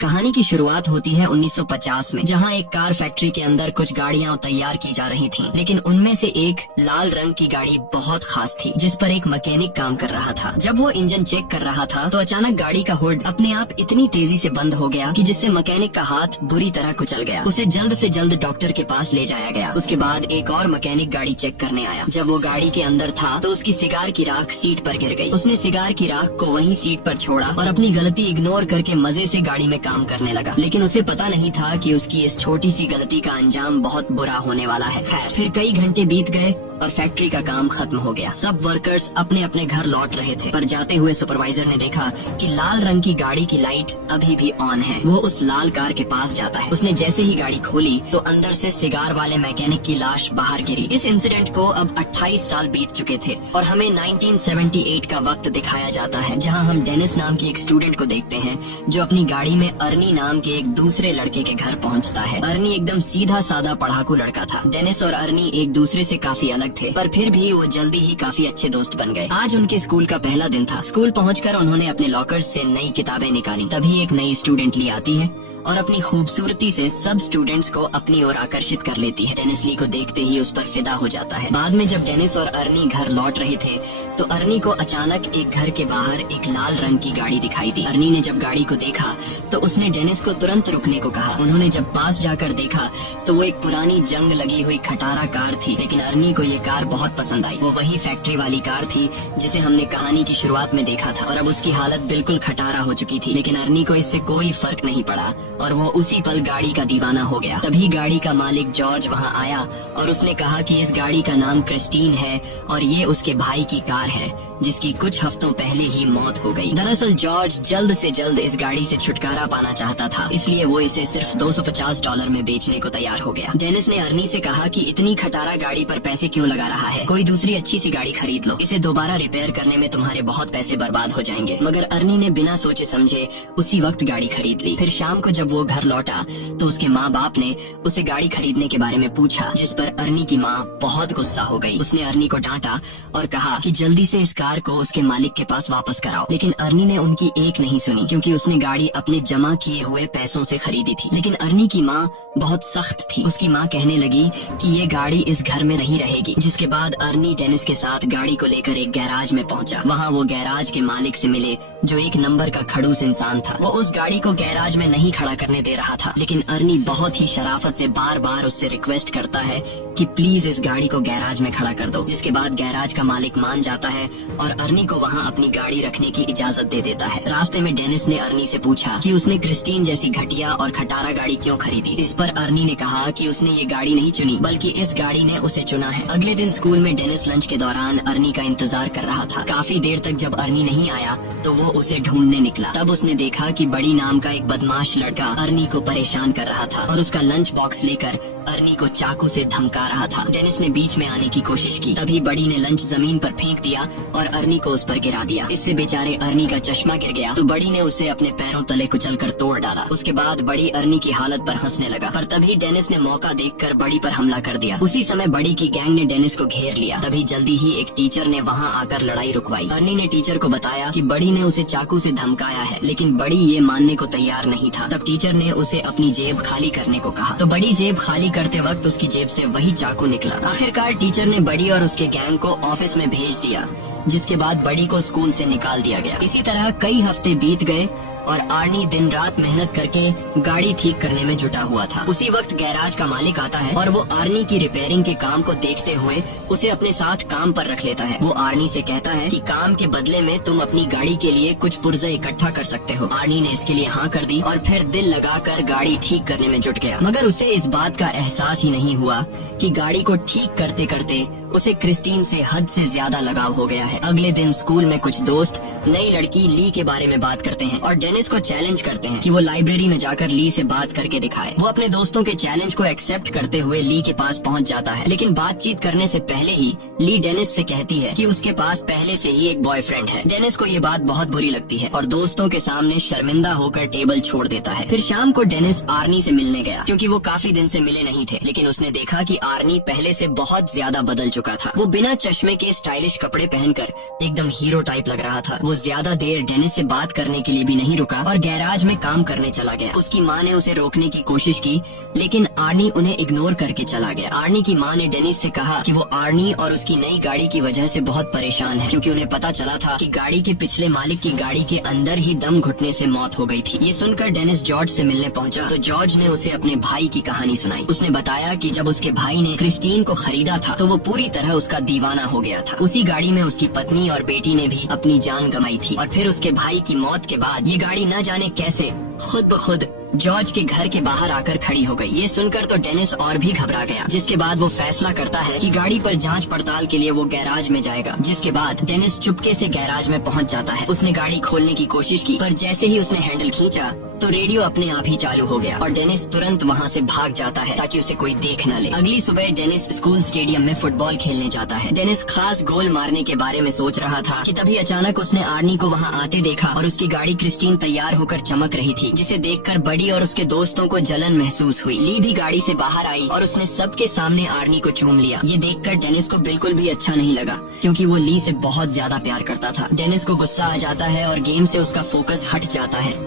कहानी की शुरुआत होती है 1950 में, जहां एक कार फैक्ट्री के अंदर कुछ गाड़ियां तैयार की जा रही थीं। लेकिन उनमें से एक लाल रंग की गाड़ी बहुत खास थी, जिस पर एक मैकेनिक काम कर रहा था। जब वो इंजन चेक कर रहा था तो अचानक गाड़ी का हुड अपने आप इतनी तेजी से बंद हो गया कि जिससे मैकेनिक का हाथ बुरी तरह कुचल गया। उसे जल्द से जल्द डॉक्टर के पास ले जाया गया। उसके बाद एक और मैकेनिक गाड़ी चेक करने आया। जब वो गाड़ी के अंदर था तो उसकी सिगार की राख सीट पर गिर गई। उसने सिगार की राख को वहीं सीट पर छोड़ा और अपनी गलती इग्नोर करके मजे से गाड़ी में काम करने लगा। लेकिन उसे पता नहीं था कि उसकी इस छोटी सी गलती का अंजाम बहुत बुरा होने वाला है। खैर, फिर कई घंटे बीत गए और फैक्ट्री का काम खत्म हो गया। सब वर्कर्स अपने अपने घर लौट रहे थे, पर जाते हुए सुपरवाइजर ने देखा कि लाल रंग की गाड़ी की लाइट अभी भी ऑन है। वो उस लाल कार के पास जाता है। उसने जैसे ही गाड़ी खोली तो अंदर से सिगार वाले मैकेनिक की लाश बाहर गिरी। इस इंसिडेंट को अब 28 साल बीत चुके थे और हमें 1978 का वक्त दिखाया जाता है, जहां हम डेनिस नाम की एक स्टूडेंट को देखते हैं जो अपनी गाड़ी में अर्नी नाम के एक दूसरे लड़के के घर पहुंचता है। अर्नी एकदम सीधा साधा पढ़ाकू लड़का था। डेनिस और अर्नी एक दूसरे से काफी अलग थे, पर फिर भी वो जल्दी ही काफी अच्छे दोस्त बन गए। आज उनके स्कूल का पहला दिन था। स्कूल पहुंचकर उन्होंने अपने लॉकर्स से नई किताबें निकाली। तभी एक नई स्टूडेंट ली आती है और अपनी खूबसूरती से सब स्टूडेंट्स को अपनी ओर आकर्षित कर लेती है। डेनिस ली को देखते ही उस पर फिदा हो जाता है। बाद में जब डेनिस और अर्नी घर लौट रहे थे तो अर्नी को अचानक एक घर के बाहर एक लाल रंग की गाड़ी दिखाई दी। अर्नी ने जब गाड़ी को देखा तो उसने डेनिस को तुरंत रुकने को कहा। उन्होंने जब पास जाकर देखा तो वो एक पुरानी जंग लगी हुई खटारा कार थी, लेकिन अर्नी को ये कार बहुत पसंद आई। वो वही फैक्ट्री वाली कार थी जिसे हमने कहानी की शुरुआत में देखा था और अब उसकी हालत बिल्कुल खटारा हो चुकी थी। लेकिन अर्नी को इससे कोई फर्क नहीं पड़ा और वो उसी पल गाड़ी का दीवाना हो गया। तभी गाड़ी का मालिक जॉर्ज वहाँ आया और उसने कहा कि इस गाड़ी का नाम क्रिस्टीन है और ये उसके भाई की कार है जिसकी कुछ हफ्तों पहले ही मौत हो गई। दरअसल जॉर्ज जल्द से जल्द इस गाड़ी से छुटकारा पाना चाहता था, इसलिए वो इसे सिर्फ $250 में बेचने को तैयार हो गया। डेनिस ने अर्नी से कहा कि इतनी खटारा गाड़ी पर पैसे क्यों लगा रहा है, कोई दूसरी अच्छी सी गाड़ी खरीद लो। इसे दोबारा रिपेयर करने में तुम्हारे बहुत पैसे बर्बाद हो जाएंगे। मगर अर्नी ने बिना सोचे समझे उसी वक्त गाड़ी खरीद ली। फिर शाम को जब वो घर लौटा तो उसके माँ बाप ने उसे गाड़ी खरीदने के बारे में पूछा, जिस पर अर्नी की माँ बहुत गुस्सा हो गई। उसने अर्नी को डांटा और कहा कि जल्दी से इस कार को उसके मालिक के पास वापस कराओ। लेकिन अर्नी ने उनकी एक नहीं सुनी, क्योंकि उसने गाड़ी अपने जमा किए हुए पैसों से खरीदी थी। लेकिन अर्नी की माँ बहुत सख्त थी। उसकी माँ कहने लगी कि ये गाड़ी इस घर में नहीं रहेगी। जिसके बाद अर्नी डेनिस के साथ गाड़ी को लेकर एक गैराज में पहुंचा। वहाँ वो गैराज के मालिक से मिले जो एक नंबर का खड़ूस इंसान था। वो उस गाड़ी को गैराज में नहीं खड़ा करने दे रहा था, लेकिन अर्नी बहुत ही शराफत से बार बार उससे रिक्वेस्ट करता है कि प्लीज इस गाड़ी को गैराज में खड़ा कर दो। जिसके बाद गैराज का मालिक मान जाता है और अर्नी को वहाँ अपनी गाड़ी रखने की इजाजत दे देता है। रास्ते में डेनिस ने अर्नी से पूछा कि उसने क्रिस्टीन जैसी घटिया और खटारा गाड़ी क्यों खरीदी। इस पर अर्नी ने कहा कि उसने ये गाड़ी नहीं चुनी, बल्कि इस गाड़ी ने उसे चुना है। अगले दिन स्कूल में डेनिस लंच के दौरान अर्नी का इंतजार कर रहा था। काफी देर तक जब अर्नी नहीं आया तो वो उसे ढूंढने निकला। तब उसने देखा कि बड़ी नाम का एक बदमाश लड़का अर्नी को परेशान कर रहा था और उसका लंच बॉक्स लेकर अर्नी को चाकू से धमका रहा था। डेनिस ने बीच में आने की कोशिश की, तभी बड़ी ने लंच जमीन पर फेंक दिया और अर्नी को उस पर गिरा दिया। इससे बेचारे अर्नी का चश्मा गिर गया तो बड़ी ने उसे अपने पैरों तले कुचलकर तोड़ डाला। उसके बाद बड़ी अर्नी की हालत पर हंसने लगा, पर तभी डेनिस ने मौका देखकर बड़ी पर हमला कर दिया। उसी समय बड़ी की गैंग ने डेनिस को घेर लिया। तभी जल्दी ही एक टीचर ने वहाँ आकर लड़ाई रुकवाई। अर्नी ने टीचर को बताया कि बड़ी ने उसे चाकू से धमकाया है, लेकिन बड़ी ये मानने को तैयार नहीं था। तब टीचर ने उसे अपनी जेब खाली करने को कहा तो बड़ी जेब खाली करते वक्त उसकी जेब से वही चाकू निकला। आखिरकार टीचर ने बड़ी और उसके गैंग को ऑफिस में भेज दिया, जिसके बाद बड़ी को स्कूल से निकाल दिया गया। इसी तरह कई हफ्ते बीत गए और आर्नी दिन रात मेहनत करके गाड़ी ठीक करने में जुटा हुआ था। उसी वक्त गैराज का मालिक आता है और वो आर्नी की रिपेयरिंग के काम को देखते हुए उसे अपने साथ काम पर रख लेता है। वो आर्नी से कहता है कि काम के बदले में तुम अपनी गाड़ी के लिए कुछ पुर्जा इकट्ठा कर सकते हो। आर्नी ने इसके लिए हाँ कर दी और फिर दिल लगाकर गाड़ी ठीक करने में जुट गया। मगर उसे इस बात का एहसास ही नहीं हुआ कि गाड़ी को ठीक करते करते उसे क्रिस्टीन से हद से ज्यादा लगाव हो गया है। अगले दिन स्कूल में कुछ दोस्त नई लड़की ली के बारे में बात करते हैं और डेनिस को चैलेंज करते हैं कि वो लाइब्रेरी में जाकर ली से बात करके दिखाए। वो अपने दोस्तों के चैलेंज को एक्सेप्ट करते हुए ली के पास पहुंच जाता है, लेकिन बातचीत करने से पहले ही ली डेनिस से कहती है कि उसके पास पहले से ही एक बॉयफ्रेंड है। डेनिस को ये बात बहुत बुरी लगती है और दोस्तों के सामने शर्मिंदा होकर टेबल छोड़ देता है। फिर शाम को डेनिस आर्नी से मिलने गया, क्योंकि वो काफी दिन से मिले नहीं थे। लेकिन उसने देखा कि आर्नी पहले से बहुत ज्यादा बदल चुका था। वो बिना चश्मे के स्टाइलिश कपड़े पहनकर एकदम हीरो टाइप लग रहा था। वो ज्यादा देर डेनिस से बात करने के लिए भी नहीं रुका और गैराज में काम करने चला गया। उसकी माँ ने उसे रोकने की कोशिश की, लेकिन आर्नी उन्हें इग्नोर करके चला गया। आर्नी की माँ ने डेनिस से कहा कि वो आर्नी और उसकी नई गाड़ी की वजह से बहुत परेशान है, क्योंकि उन्हें पता चला था कि गाड़ी के पिछले मालिक की गाड़ी के अंदर ही दम घुटने से मौत हो गई थी। ये सुनकर डेनिस जॉर्ज से मिलने पहुंचा तो जॉर्ज ने उसे अपने भाई की कहानी सुनाई। उसने बताया कि जब उसके भाई ने क्रिस्टीन को खरीदा था तो वो पूरी तरह उसका दीवाना हो गया था। उसी गाड़ी में उसकी पत्नी और बेटी ने भी अपनी जान गंवाई थी और फिर उसके भाई की मौत के बाद ये गाड़ी न जाने कैसे खुद ब खुद जॉर्ज के घर के बाहर आकर खड़ी हो गई। ये सुनकर तो डेनिस और भी घबरा गया, जिसके बाद वो फैसला करता है कि गाड़ी पर जांच पड़ताल के लिए वो गैराज में जाएगा। जिसके बाद डेनिस चुपके से गैराज में पहुंच जाता है। उसने गाड़ी खोलने की कोशिश की, पर जैसे ही उसने हैंडल खींचा तो रेडियो अपने आप ही चालू हो गया और डेनिस तुरंत वहां से भाग जाता है ताकि उसे कोई देख न ले। अगली सुबह डेनिस स्कूल स्टेडियम में फुटबॉल खेलने जाता है। डेनिस खास गोल मारने के बारे में सोच रहा था कि तभी अचानक उसने आर्नी को वहां आते देखा और उसकी गाड़ी क्रिस्टीन तैयार होकर चमक रही थी, जिसे देखकर बड़ी और उसके दोस्तों को जलन महसूस हुई। ली भी गाड़ी से बाहर आई और उसने सबके सामने आर्नी को चूम लिया। ये देखकर डेनिस को बिल्कुल भी अच्छा नहीं लगा, क्योंकि वो ली से बहुत ज्यादा प्यार करता था। डेनिस को गुस्सा आ जाता है और गेम से उसका फोकस हट जाता है।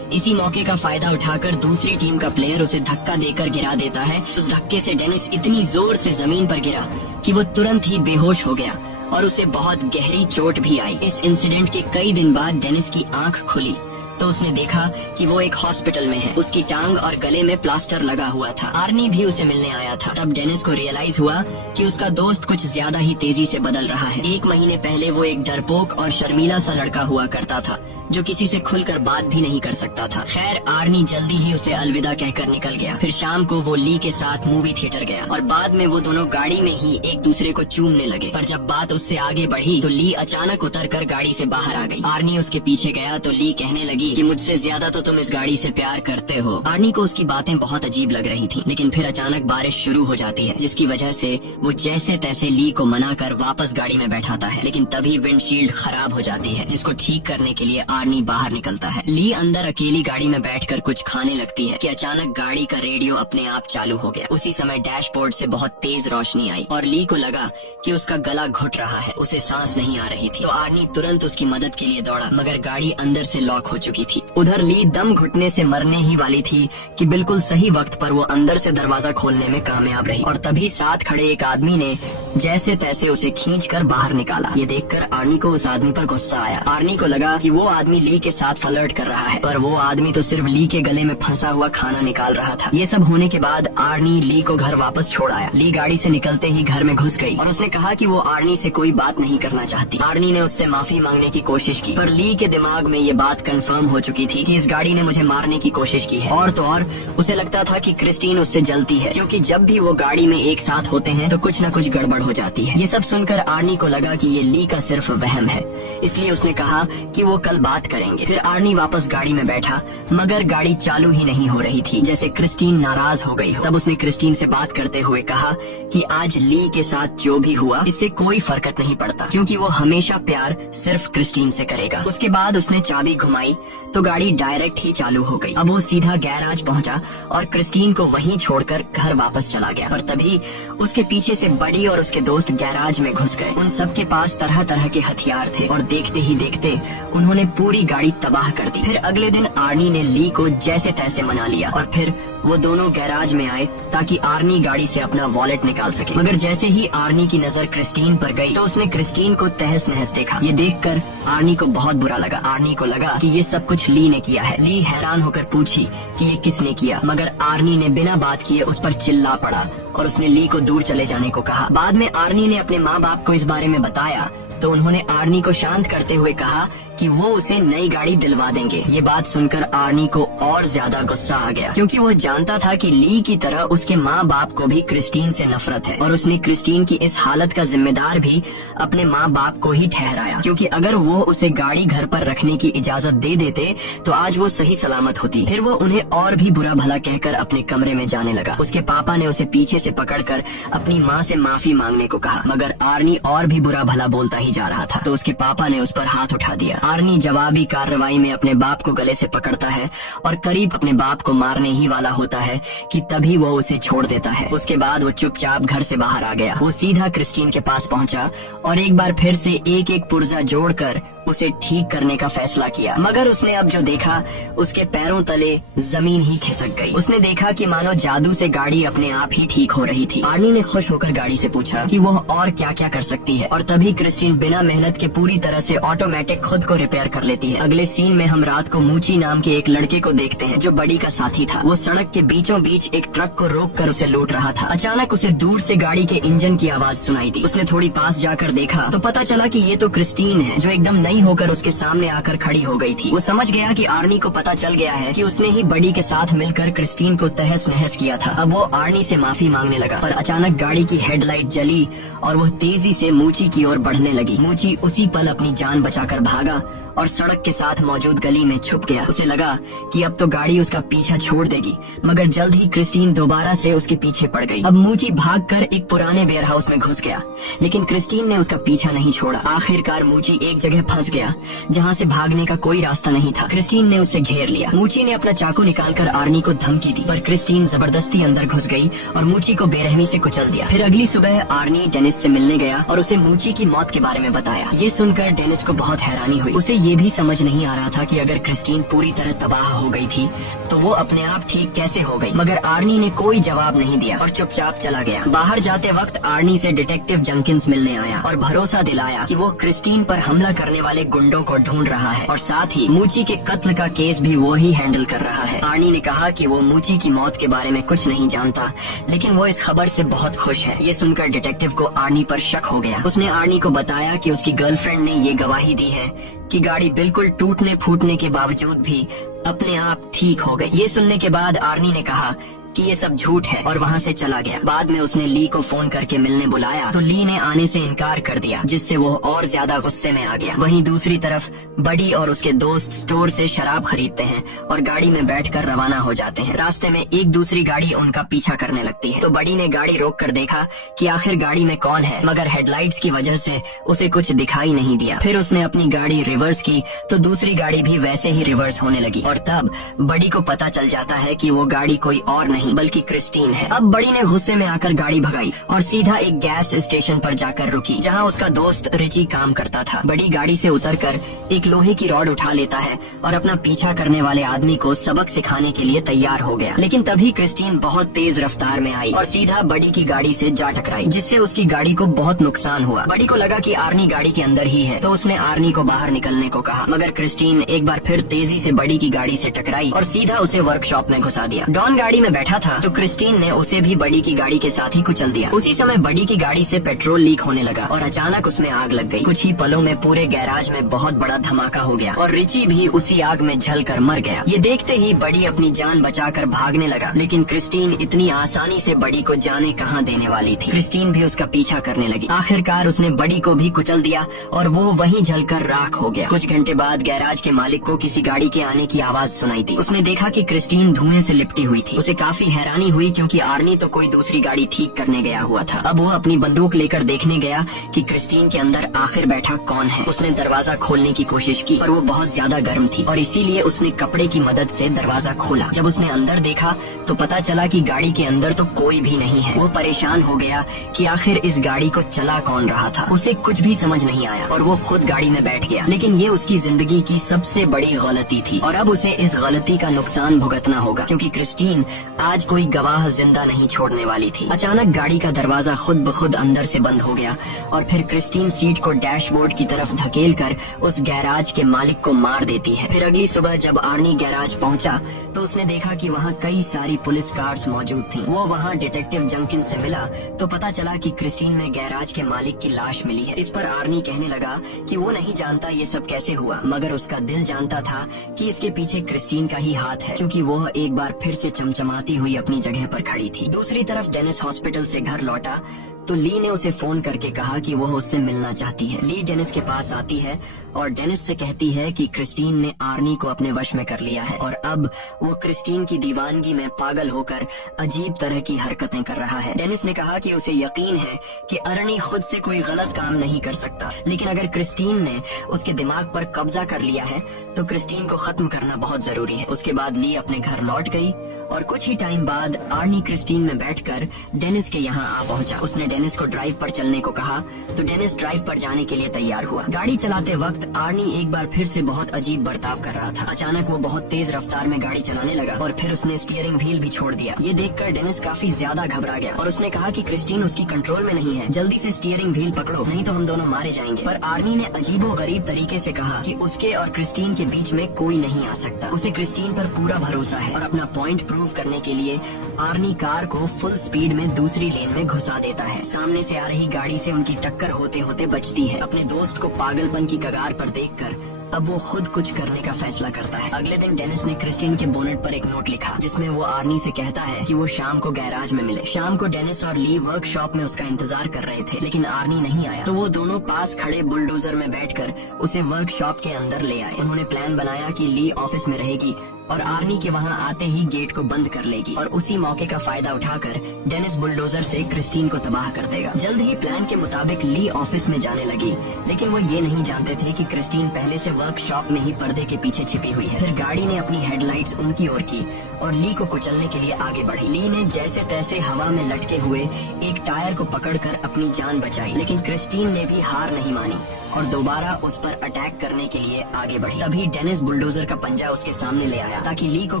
इसी मौके का फायदा उठाकर दूसरी टीम का प्लेयर उसे धक्का देकर गिरा देता है। उस धक्के से डेनिस इतनी जोर से जमीन पर गिरा कि वो तुरंत ही बेहोश हो गया और उसे बहुत गहरी चोट भी आई। इस इंसिडेंट के कई दिन बाद डेनिस की आंख खुली तो उसने देखा कि वो एक हॉस्पिटल में है। उसकी टांग और गले में प्लास्टर लगा हुआ था। आर्नी भी उसे मिलने आया था। तब डेनिस को रियलाइज हुआ कि उसका दोस्त कुछ ज्यादा ही तेजी से बदल रहा है। 1 महीने पहले वो एक डरपोक और शर्मीला सा लड़का हुआ करता था, जो किसी से खुलकर बात भी नहीं कर सकता था। खैर, आर्नी जल्दी ही उसे अलविदा कहकर निकल गया। फिर शाम को वो ली के साथ मूवी थिएटर गया और बाद में वो दोनों गाड़ी में ही एक दूसरे को चूमने लगे। पर जब बात उससे आगे बढ़ी तो ली अचानक उतरकर गाड़ी से बाहर आ गई। आर्नी उसके पीछे गया तो ली कहने लगी कि मुझसे ज्यादा तो तुम इस गाड़ी से प्यार करते हो। आर्नी को उसकी बातें बहुत अजीब लग रही थी, लेकिन फिर अचानक बारिश शुरू हो जाती है, जिसकी वजह से वो जैसे तैसे ली को मनाकर वापस गाड़ी में बैठाता है। लेकिन तभी विंडशील्ड खराब हो जाती है, जिसको ठीक करने के लिए आर्नी बाहर निकलता है। ली अंदर अकेली गाड़ी में बैठकर कुछ खाने लगती है कि अचानक गाड़ी का रेडियो अपने आप चालू हो गया। उसी समय डैशबोर्ड से बहुत तेज रोशनी आई और ली को लगा कि उसका गला घुट रहा है, उसे सांस नहीं आ रही थी। तो आर्नी तुरंत उसकी मदद के लिए दौड़ा, मगर गाड़ी अंदर से लॉक हो चुकी थी। उधर ली दम घुटने से मरने ही वाली थी कि बिल्कुल सही वक्त पर वो अंदर से दरवाजा खोलने में कामयाब रही और तभी साथ खड़े एक आदमी ने जैसे तैसे उसे खींचकर बाहर निकाला। ये देखकर आर्नी को उस आदमी पर गुस्सा आया। आर्नी को लगा कि वो आदमी ली के साथ फ्लर्ट कर रहा है, पर वो आदमी तो सिर्फ ली के गले में फंसा हुआ खाना निकाल रहा था। ये सब होने के बाद आर्नी ली को घर वापस छोड़ आया। ली गाड़ी से निकलते ही घर में घुस गई और उसने कहा कि वो आर्नी से कोई बात नहीं करना चाहती। आर्नी ने उससे माफी मांगने की कोशिश की, पर ली के दिमाग में ये बात कंफर्म हो चुकी थी कि इस गाड़ी ने मुझे मारने की कोशिश की है। और तो और उसे लगता था कि क्रिस्टीन उससे जलती है, क्योंकि जब भी वो गाड़ी में एक साथ होते हैं तो कुछ न कुछ गड़बड़ हो जाती है। ये सब सुनकर आर्नी को लगा कि ये ली का सिर्फ वहम है, इसलिए उसने कहा कि वो कल बात करेंगे। फिर आर्नी वापस गाड़ी में बैठा, मगर गाड़ी चालू ही नहीं हो रही थी, जैसे क्रिस्टीन नाराज हो गई हो। तब उसने क्रिस्टीन से बात करते हुए कहा कि आज ली के साथ जो भी हुआ इससे कोई फर्क नहीं पड़ता, क्योंकि वो हमेशा प्यार सिर्फ क्रिस्टीन से करेगा। उसके बाद उसने चाबी घुमाई तो गाड़ी डायरेक्ट ही चालू हो गई। अब वो सीधा गैराज पहुंचा और क्रिस्टीन को वहीं छोड़कर घर वापस चला गया। पर तभी उसके पीछे से बड़ी और उसके दोस्त गैराज में घुस गए। उन सबके पास तरह तरह के हथियार थे और देखते ही देखते उन्होंने पूरी गाड़ी तबाह कर दी। फिर अगले दिन आर्नी ने ली को जैसे तैसे मना लिया और फिर वो दोनों गैराज में आए ताकि आर्नी गाड़ी से अपना वॉलेट निकाल सके। मगर जैसे ही आर्नी की नजर क्रिस्टीन पर गई तो उसने क्रिस्टीन को तहस नहस देखा। ये देखकर आर्नी को बहुत बुरा लगा। आर्नी को लगा कि ये सब कुछ ली ने किया है। ली हैरान होकर पूछी कि ये किसने किया, मगर आर्नी ने बिना बात किए उस पर चिल्ला पड़ा और उसने ली को दूर चले जाने को कहा। बाद में आर्नी ने अपने माँ बाप को इस बारे में बताया तो उन्होंने आर्नी को शांत करते हुए कहा कि वो उसे नई गाड़ी दिलवा देंगे। ये बात सुनकर आर्नी को और ज्यादा गुस्सा आ गया, क्योंकि वो जानता था कि ली की तरह उसके माँ बाप को भी क्रिस्टीन से नफरत है और उसने क्रिस्टीन की इस हालत का जिम्मेदार भी अपने माँ बाप को ही ठहराया, क्योंकि अगर वो उसे गाड़ी घर पर रखने की इजाजत दे देते तो आज वो सही सलामत होती। फिर वो उन्हें और भी बुरा भला कहकर अपने कमरे में जाने लगा। उसके पापा ने उसे पीछे से पकड़कर अपनी माँ से माफी मांगने को कहा, मगर आर्नी और भी बुरा भला बोलता ही जा रहा था, तो उसके पापा ने उस पर हाथ उठा दिया। आर्नी जवाबी कार्रवाई में अपने बाप को गले से पकड़ता है और करीब अपने बाप को मारने ही वाला होता है कि तभी वो उसे छोड़ देता है। उसके बाद वो चुपचाप घर से बाहर आ गया। वो सीधा क्रिस्टीन के पास पहुंचा और एक बार फिर से एक एक पुर्जा जोड़कर उसे ठीक करने का फैसला किया, मगर उसने अब जो देखा उसके पैरों तले जमीन ही खिसक गई। उसने देखा कि मानो जादू से गाड़ी अपने आप ही ठीक हो रही थी। आर्नी ने खुश होकर गाड़ी से पूछा कि वो और क्या क्या कर सकती है, और तभी क्रिस्टीन बिना मेहनत के पूरी तरह से ऑटोमेटिक खुद को रिपेयर कर लेती है। अगले सीन में हम रात को मूची नाम के एक लड़के को देखते हैं जो बड़ी का साथी था। वो सड़क के बीचों बीच एक ट्रक को रोक कर उसे लूट रहा था। अचानक उसे दूर से गाड़ी के इंजन की आवाज सुनाई दी। उसने थोड़ी पास जाकर देखा तो पता चला कि ये तो क्रिस्टीन है, जो एकदम नई होकर उसके सामने आकर खड़ी हो गई थी। वो समझ गया कि आर्नी को पता चल गया है कि उसने ही बड़ी के साथ मिलकर क्रिस्टीन को तहस नहस किया था। अब वो आर्नी से माफी मांगने लगा, पर अचानक गाड़ी की हेडलाइट जली और वह तेजी से मूची की ओर बढ़ने लगी। मूची उसी पल अपनी जान बचाकर भागा और सड़क के साथ मौजूद गली में छुप गया। उसे लगा कि अब तो गाड़ी उसका पीछा छोड़ देगी, मगर जल्द ही क्रिस्टीन दोबारा से उसके पीछे पड़ गई। अब मूची भागकर एक पुराने वेयरहाउस में घुस गया, लेकिन क्रिस्टीन ने उसका पीछा नहीं छोड़ा। आखिरकार मूची एक जगह फंस गया जहां से भागने का कोई रास्ता नहीं था। क्रिस्टीन ने उसे घेर लिया। मूची ने अपना चाकू निकालकर आर्नी को धमकी दी, पर क्रिस्टीन जबरदस्ती अंदर घुस गई और मूची को बेरहमी से कुचल दिया। फिर अगली सुबह आर्नी डेनिस से मिलने गया और उसे मूची की मौत के बारे में बताया। ये सुनकर डेनिस को बहुत हैरानी हुई। उसे ये भी समझ नहीं आ रहा था कि अगर क्रिस्टीन पूरी तरह तबाह हो गई थी तो वो अपने आप ठीक कैसे हो गई। मगर आर्नी ने कोई जवाब नहीं दिया और चुपचाप चला गया। बाहर जाते वक्त आर्नी से डिटेक्टिव जंकिंस मिलने आया और भरोसा दिलाया कि वो क्रिस्टीन पर हमला करने वाले गुंडों को ढूंढ रहा है और साथ ही मूची के कत्ल का केस भी वो ही हैंडल कर रहा है। आर्नी ने कहा कि वो मूची की मौत के बारे में कुछ नहीं जानता, लेकिन वो इस खबर से बहुत खुश है। ये सुनकर डिटेक्टिव को आर्नी पर शक हो गया। उसने आर्नी को बताया कि उसकी गर्लफ्रेंड ने ये गवाही दी है कि गाड़ी बिल्कुल टूटने फूटने के बावजूद भी अपने आप ठीक हो गई। ये सुनने के बाद आर्नी ने कहा कि ये सब झूठ है और वहाँ से चला गया। बाद में उसने ली को फोन करके मिलने बुलाया तो ली ने आने से इनकार कर दिया, जिससे वो और ज्यादा गुस्से में आ गया। वहीं दूसरी तरफ बडी और उसके दोस्त स्टोर से शराब खरीदते हैं और गाड़ी में बैठकर रवाना हो जाते हैं। रास्ते में एक दूसरी गाड़ी उनका पीछा करने लगती है, तो बडी ने गाड़ी रोक कर देखा कि आखिर गाड़ी में कौन है, मगर हेडलाइट्स की वजह से उसे कुछ दिखाई नहीं दिया। फिर उसने अपनी गाड़ी रिवर्स की तो दूसरी गाड़ी भी वैसे ही रिवर्स होने लगी और तब बडी को पता चल जाता है कि वो गाड़ी कोई और नहीं बल्कि क्रिस्टीन है। अब बड़ी ने गुस्से में आकर गाड़ी भगाई और सीधा एक गैस स्टेशन पर जाकर रुकी जहां उसका दोस्त रिची काम करता था। बड़ी गाड़ी से उतरकर एक लोहे की रॉड उठा लेता है और अपना पीछा करने वाले आदमी को सबक सिखाने के लिए तैयार हो गया। लेकिन तभी क्रिस्टीन बहुत तेज रफ्तार में आई और सीधा बड़ी की गाड़ी से जा टकराई, जिससे उसकी गाड़ी को बहुत नुकसान हुआ। बड़ी को लगा कि आर्नी गाड़ी के अंदर ही है, तो उसने आर्नी को बाहर निकलने को कहा, मगर क्रिस्टीन एक बार फिर तेजी से बड़ी की गाड़ी से टकराई और सीधा उसे वर्कशॉप में घुसा दिया। डॉन गाड़ी में बैठा था तो क्रिस्टीन ने उसे भी बड़ी की गाड़ी के साथ ही कुचल दिया। उसी समय बड़ी की गाड़ी से पेट्रोल लीक होने लगा और अचानक उसमें आग लग गई। कुछ ही पलों में पूरे गैराज में बहुत बड़ा धमाका हो गया और रिची भी उसी आग में जलकर मर गया। ये देखते ही बड़ी अपनी जान बचाकर भागने लगा, लेकिन क्रिस्टीन इतनी आसानी से बड़ी को जाने कहां देने वाली थी। क्रिस्टीन भी उसका पीछा करने लगी। आखिरकार उसने बड़ी को भी कुचल दिया और वो वहीं जलकर राख हो गया। कुछ घंटे बाद गैराज के मालिक को किसी गाड़ी के आने की आवाज सुनाई दी। उसने देखा कि क्रिस्टीन धुएं से लिपटी हुई थी। उसे काफी हैरानी हुई क्योंकि आर्नी तो कोई दूसरी गाड़ी ठीक करने गया हुआ था। अब वो अपनी बंदूक लेकर देखने गया कि क्रिस्टीन के अंदर आखिर बैठा कौन है। उसने दरवाजा खोलने की कोशिश की पर वो बहुत ज्यादा गर्म थी और इसीलिए उसने कपड़े की मदद से दरवाजा खोला। जब उसने अंदर देखा तो पता चला कि गाड़ी के अंदर तो कोई भी नहीं है। वो परेशान हो गया कि आखिर इस गाड़ी को चला कौन रहा था। उसे कुछ भी समझ नहीं आया और वो खुद गाड़ी में बैठ गया। लेकिन ये उसकी जिंदगी की सबसे बड़ी गलती थी और अब उसे इस गलती का नुकसान भुगतना होगा, क्योंकि क्रिस्टीन आज कोई गवाह जिंदा नहीं छोड़ने वाली थी। अचानक गाड़ी का दरवाजा खुद ब खुद अंदर से बंद हो गया और फिर क्रिस्टीन सीट को डैशबोर्ड की तरफ धकेलकर उस गैराज के मालिक को मार देती है। फिर अगली सुबह जब आर्नी गैराज पहुंचा तो उसने देखा कि वहां कई सारी पुलिस कार्स मौजूद थी। वो वहां डिटेक्टिव जंकिन से मिला तो पता चला कि क्रिस्टीन में गैराज के मालिक की लाश मिली है। इस पर आर्नी कहने लगा कि वो नहीं जानता ये सब कैसे हुआ, मगर उसका दिल जानता था कि इसके पीछे क्रिस्टीन का ही हाथ है, क्योंकि वो एक बार फिर से चमचमाती हुई अपनी जगह पर खड़ी थी। दूसरी तरफ डेनिस हॉस्पिटल से घर लौटा तो ली ने उसे फोन करके कहा कि वह उससे मिलना चाहती है। ली डेनिस के पास आती है और डेनिस से कहती है कि क्रिस्टीन ने आर्नी को अपने वश में कर लिया है और अब वो क्रिस्टीन की दीवानगी में पागल होकर अजीब तरह की हरकतें कर रहा है। डेनिस ने कहा कि उसे यकीन है कि आर्नी खुद से कोई गलत काम नहीं कर सकता, लेकिन अगर क्रिस्टीन ने उसके दिमाग पर कब्जा कर लिया है तो क्रिस्टीन को खत्म करना बहुत जरूरी है। उसके बाद ली अपने घर लौट गई और कुछ ही टाइम बाद आर्नी क्रिस्टीन में बैठकर डेनिस के यहाँ आ पहुंचा। उसने डेनिस को ड्राइव पर चलने को कहा तो डेनिस ड्राइव पर जाने के लिए तैयार हुआ। गाड़ी चलाते वक्त आर्नी एक बार फिर से बहुत अजीब बर्ताव कर रहा था। अचानक वो बहुत तेज रफ्तार में गाड़ी चलाने लगा और फिर उसने स्टीयरिंग व्हील भी छोड़ दिया। ये देखकर डेनिस काफी ज्यादा घबरा गया और उसने कहा कि क्रिस्टीन उसकी कंट्रोल में नहीं है, जल्दी से स्टीयरिंग व्हील पकड़ो नहीं तो हम दोनों मारे जाएंगे। पर आर्नी ने अजीबो गरीब तरीके से कहा कि उसके और क्रिस्टीन के बीच में कोई नहीं आ सकता। उसे क्रिस्टीन पर पूरा भरोसा है और अपना पॉइंट प्रूव करने के लिए आर्नी कार को फुल स्पीड में दूसरी लेन में घुसा देता है। सामने से आ रही गाड़ी से उनकी टक्कर होते होते बचती है। अपने दोस्त को पागलपन की कगार पर देखकर अब वो खुद कुछ करने का फैसला करता है। अगले दिन डेनिस ने क्रिस्टीन के बोनेट पर एक नोट लिखा जिसमें वो आर्नी से कहता है कि वो शाम को गैराज में मिले। शाम को डेनिस और ली वर्कशॉप में उसका इंतजार कर रहे थे, लेकिन आर्नी नहीं आया तो वो दोनों पास खड़े बुलडोजर में बैठकर उसे वर्कशॉप के अंदर ले आए। उन्होंने प्लान बनाया कि ली ऑफिस में रहेगी और आर्नी के वहाँ आते ही गेट को बंद कर लेगी और उसी मौके का फायदा उठाकर डेनिस बुलडोजर से क्रिस्टीन को तबाह कर देगा। जल्द ही प्लान के मुताबिक ली ऑफिस में जाने लगी, लेकिन वो ये नहीं जानते थे कि क्रिस्टीन पहले से वर्कशॉप में ही पर्दे के पीछे छिपी हुई है। फिर गाड़ी ने अपनी हेडलाइट्स उनकी ओर की और ली को कुचलने के लिए आगे बढ़ी। ली ने जैसे तैसे हवा में लटके हुए एक टायर को पकड़कर अपनी जान बचाई, लेकिन क्रिस्टीन ने भी हार नहीं मानी और दोबारा उस पर अटैक करने के लिए आगे बढ़ी। तभी डेनिस बुलडोजर का पंजा उसके सामने ले आया ताकि ली को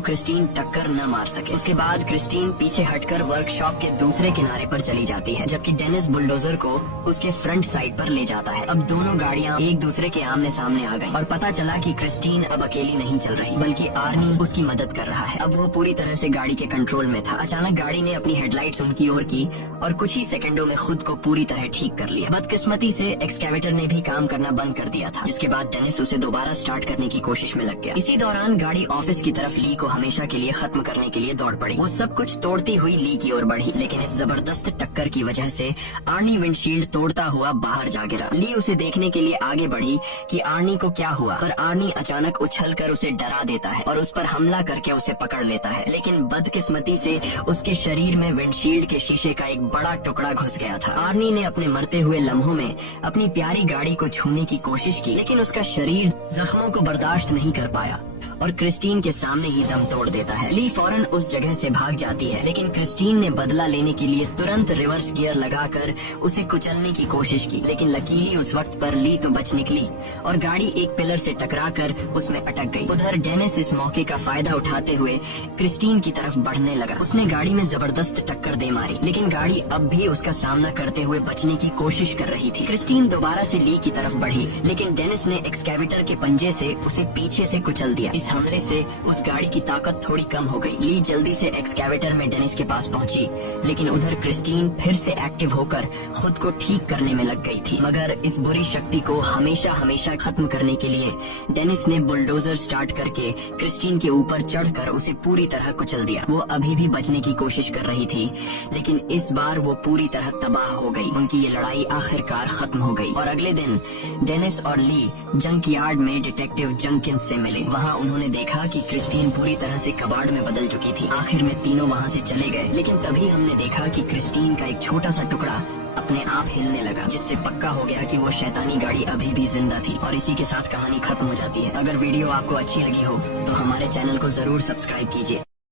क्रिस्टीन टक्कर न मार सके। उसके बाद क्रिस्टीन पीछे हटकर वर्कशॉप के दूसरे किनारे पर चली जाती है, जबकि डेनिस बुलडोजर को उसके फ्रंट साइड पर ले जाता है। अब दोनों गाड़ियां एक दूसरे के आमने सामने आ गईं और पता चला कि क्रिस्टीन अब अकेली नहीं चल रही, बल्कि आर्नी उसकी मदद कर रहा है। अब वो पूरी तरह से गाड़ी के कंट्रोल में था। अचानक गाड़ी ने अपनी हेडलाइट्स उनकी ओर की और कुछ ही सेकंडों में खुद को पूरी तरह ठीक कर लिया। बदकिस्मती से एक्सकैवेटर ने भी काम करना बंद कर दिया था, जिसके बाद डेनिस उसे दोबारा स्टार्ट करने की कोशिश में लग गया। इसी दौरान गाड़ी ऑफिस की तरफ ली को हमेशा के लिए खत्म करने के लिए दौड़ पड़ी। वो सब कुछ तोड़ती हुई ली की ओर बढ़ी, लेकिन इस जबरदस्त टक्कर की वजह से आर्नी विंडशील्ड तोड़ता हुआ बाहर जा गिरा। ली उसे देखने के लिए आगे बढ़ी कि आर्नी को क्या हुआ, पर आर्नी अचानक उछलकर उसे डरा देता है और उस पर हमला करके उसे पकड़ लेता है। लेकिन बदकिस्मती से उसके शरीर में विंडशील्ड के शीशे का एक बड़ा टुकड़ा घुस गया था। आर्नी ने अपने मरते हुए लम्हों में अपनी प्यारी गाड़ी को छूने की कोशिश की, लेकिन उसका शरीर जख्मों को बर्दाश्त नहीं कर पाया और क्रिस्टीन के सामने ही दम तोड़ देता है। ली फौरन उस जगह से भाग जाती है, लेकिन क्रिस्टीन ने बदला लेने के लिए तुरंत रिवर्स गियर लगाकर उसे कुचलने की कोशिश की, लेकिन लकीली उस वक्त पर ली तो बच निकली और गाड़ी एक पिलर से टकराकर उसमें अटक गई। उधर डेनिस इस मौके का फायदा उठाते हुए क्रिस्टीन की तरफ बढ़ने लगा। उसने गाड़ी में जबरदस्त टक्कर दे मारी, लेकिन गाड़ी अब भी उसका सामना करते हुए बचने की कोशिश कर रही थी। क्रिस्टीन दोबारा से ली की तरफ बढ़ी, लेकिन डेनिस ने एक्सकैवेटर के पंजे से उसे पीछे से कुचल दिया। इस हमले से उस गाड़ी की ताकत थोड़ी कम हो गई। ली जल्दी से एक्सकैवेटर में डेनिस के पास पहुंची, लेकिन उधर क्रिस्टीन फिर से एक्टिव होकर खुद को ठीक करने में लग गई थी। मगर इस बुरी शक्ति को हमेशा हमेशा खत्म करने के लिए डेनिस ने बुलडोजर स्टार्ट करके क्रिस्टीन के ऊपर चढ़कर उसे पूरी तरह कुचल दिया। वो अभी भी बचने की कोशिश कर रही थी, लेकिन इस बार वो पूरी तरह तबाह हो गई। उनकी ये लड़ाई आखिरकार खत्म हो गई और अगले दिन डेनिस और ली जंक यार्ड में डिटेक्टिव जंकिंस से मिले। वहाँ उन्होंने देखा कि क्रिस्टीन पूरी तरह से कबाड़ में बदल चुकी थी। आखिर में तीनों वहाँ से चले गए, लेकिन तभी हमने देखा कि क्रिस्टीन का एक छोटा सा टुकड़ा अपने आप हिलने लगा, जिससे पक्का हो गया कि वो शैतानी गाड़ी अभी भी जिंदा थी। और इसी के साथ कहानी खत्म हो जाती है। अगर वीडियो आपको अच्छी लगी हो तो हमारे चैनल को जरूर सब्सक्राइब कीजिए।